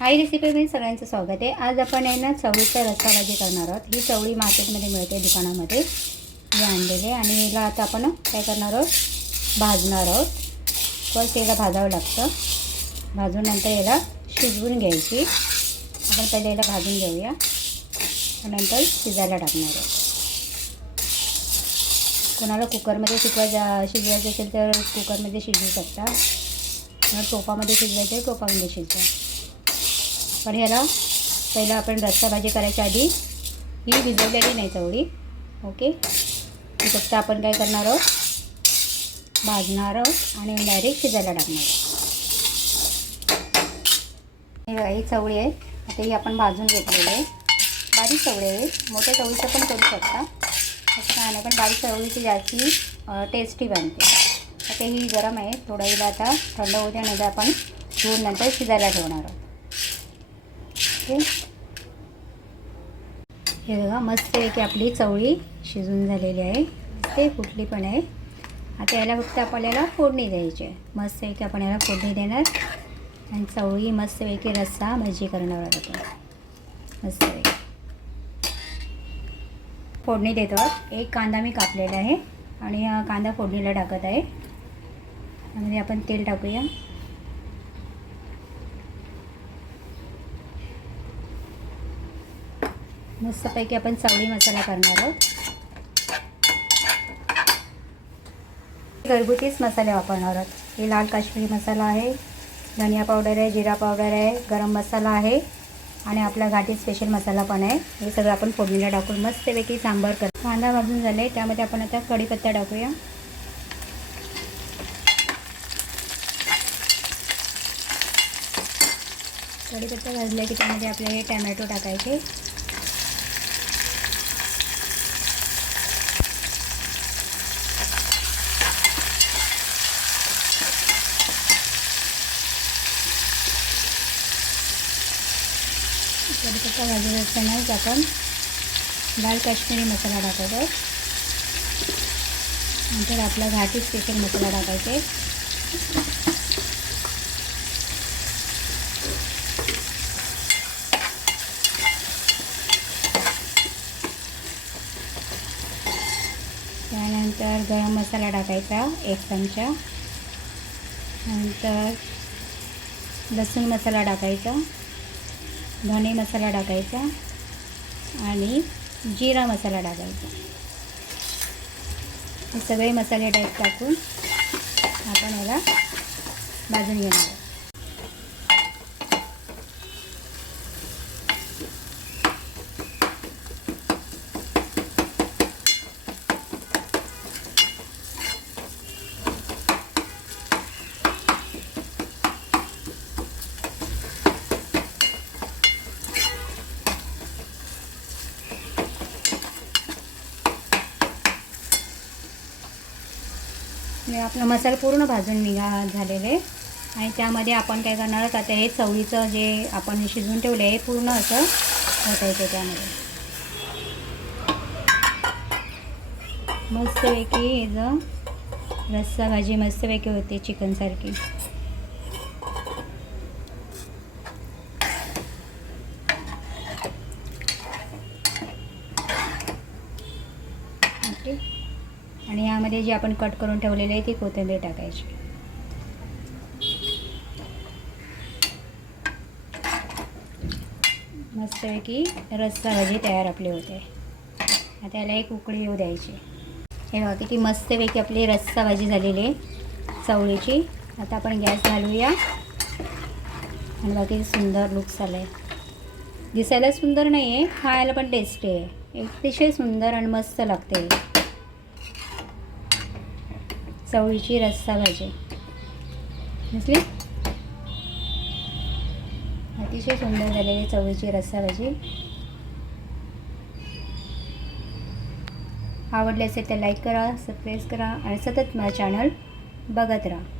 हाय रेसिपीमध्ये सगळ्यांचं स्वागत आहे. आज आपण आहे ना चवळीचा रस्सा भाजी करणार आहोत. ही चवळी मार्केटमध्ये मिळते दुकानामध्ये. हे आणलेले आणि हिला आता आपण काय करणार आहोत? भाजणार आहोत. फर्स्ट याला भाजावं लागतं. भाजून नंतर याला शिजवून घ्यायची. आपण पहिले याला भाजून घेऊया. आणि नंतर शिजायला टाकणार आहोत. कोणाला कुकरमध्ये शिकवायचं शिजवायचं असेल तर कुकरमध्ये शिजवू शकता. टोपामध्ये शिजवायचं आहे टोपामध्ये शिजवा. पण ह्याला पहिलं आपण रस्सा भाजी करायच्या आधी ही भिजवलेली नाही चवळी ओके? फक्त आपण काय करणार आहोत? भाजणार आहोत आणि डायरेक्ट शिजायला टाकणार आहोत. ही चवळी आहे. आता ही आपण भाजून घेतलेली आहे. बारीक चवळी आहे. मोठ्या चवळीचं पण करू शकता. छान आहे पण बारीक चवळीची जास्ती टेस्टी बनते. आता ही गरम आहे. थोडं हिला आता थंड होऊ नंतर आपण धुवून नंतर शिजायला ठेवणार आहोत. ओके हे बघा मस्त आहे की आपली चवळी शिजून झालेली आहे. ते फुटली पण आहे. आता याला फक्त आपल्याला फोडणी द्यायची आहे. मस्त आहे की आपण याला फोडणी देणार. आणि चवळी मस्तपैकी रस्सा भजी करणार आहोत आपण. मस्तपैकी फोडणी देतो. एक कांदा मी कापलेला आहे. आणि हा कांदा फोडणीला टाकत आहे. आणि आपण तेल टाकूया. मस्तपैकी आपण चवळी मसाला करणार आहोत. घरगुतीच मसाले वापरणार आहोत. हे लाल काश्मीरी मसाला आहे धनिया पावडर आहे जिरा पावडर आहे गरम मसाला आहे आणि आपला घाटी स्पेशल मसाला पण आहे. हे सगळं आपण फोडणीला टाकून मस्तपैकी सांबार कर कांदा भाजून झाले त्यामध्ये आपण आता कढीपत्ता टाकूया. कढीपत्ता भाजला की त्यामध्ये आपले हे टॅमॅटो टाकायचे. कढीपत्ता भाजत असतानाच आपण लाल काश्मीरी मसाला टाकायचा नंतर आपला घाटी स्पेशल मसाला टाकायचे त्यानंतर गरम मसाला टाकायचा एक चमचा. नंतर लसूण मसाला टाकायचा. धने मसाला टाकायचा आणि जिरा मसाला टाकायचा हे सगळे मसाले टाईप टाकून आपण याला भाजून घेणार आहोत. हे आपला मसाला पूर्ण भाजून निघा झालेले. आणि त्यामध्ये आपण काय करणार आहोत आता हे चवळीचं जे आपण शिजवून ठेवलं आहे पूर्ण असं होतायचं त्यामध्ये. मस्तपैकी याचं रस्सा भाजी मस्तपैकी होते चिकनसारखी ओके. आणि यामध्ये जे आपण कट करून ठेवलेले आहे ती कोथिंबीर टाकायची. मस्तपैकी रस्सा भाजी तयार आपली होते. आता याला एक उकळी येऊ द्यायची. हे बघा किती मस्तपैकी आपली रस्सा भाजी झालेली आहे चवळीची. आता आपण गॅस घालूया. आणि बाकी सुंदर लुक्स आलं आहे दिसायला सुंदर नाही आहे खायला पण टेस्टी आहे. अतिशय सुंदर आणि मस्त लागते. चवळीची रस्सा भाजी. दिसली? अतिशय सुंदर झालेली चवळीची रस्सा भाजी. आवडले असेल तर लाईक करा सबस्क्राईब करा आणि सतत माझं चॅनल बघत राहा.